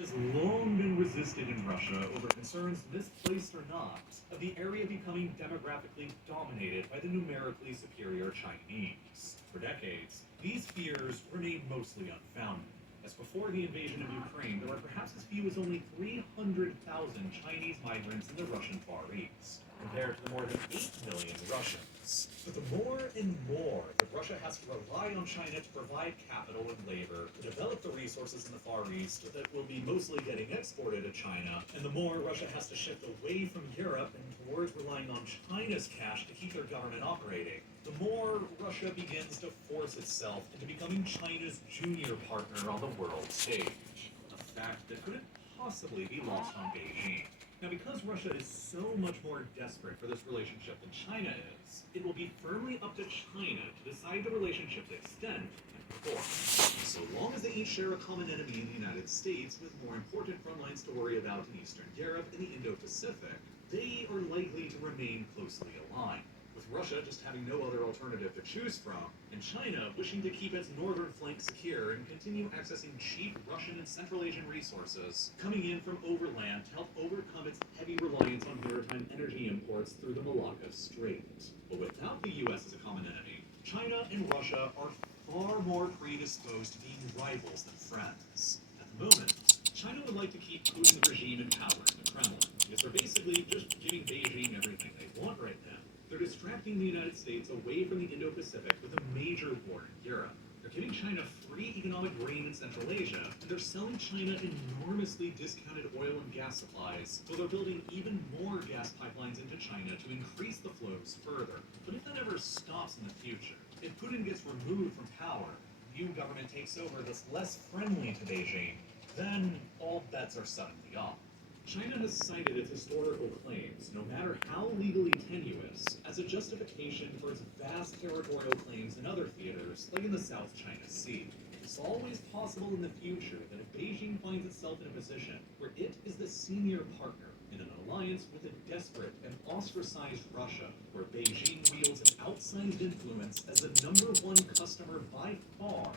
Has long been resisted in Russia over concerns, misplaced or not, of the area becoming demographically dominated by the numerically superior Chinese. For decades, these fears remained mostly unfounded, as before the invasion of Ukraine, there were perhaps as few as only 300,000 Chinese migrants in the Russian Far East, compared to the more than 8 million Russians. But the more and more that Russia has to rely on China to provide capital and labor to develop the resources in the Far East that will be mostly getting exported to China, and the more Russia has to shift away from Europe and towards relying on China's cash to keep their government operating, the more Russia begins to force itself into becoming China's junior partner on the world stage. A fact that couldn't possibly be lost on Beijing. Now, because Russia is so much more desperate for this relationship than China is, it will be firmly up to China to decide the relationship's extent and perform. So long as they each share a common enemy in the United States, with more important front lines to worry about in Eastern Europe and the Indo-Pacific, they are likely to remain closely aligned, with Russia just having no other alternative to choose from, and China wishing to keep its northern flank secure and continue accessing cheap Russian and Central Asian resources coming in from overland to help overcome its heavy reliance on maritime energy imports through the Malacca Strait. But without the US as a common enemy, China and Russia are far more predisposed to being rivals than friends. At the moment, China would like to keep Putin's regime in power in the Kremlin, because they're basically just giving Beijing everything they want right now. They're distracting the United States away from the Indo-Pacific with a major war in Europe. They're giving China free economic reign in Central Asia, and they're selling China enormously discounted oil and gas supplies, so they're building even more gas pipelines into China to increase the flows further. But if that ever stops in the future, if Putin gets removed from power, a new government takes over that's less friendly to Beijing, then all bets are suddenly off. China has cited its historical claims, no matter how legally tenuous, as a justification for its vast territorial claims in other theaters, like in the South China Sea. It's always possible in the future that if Beijing finds itself in a position where it is the senior partner in an alliance with a desperate and ostracized Russia, where Beijing wields an outsized influence as the #1 customer by far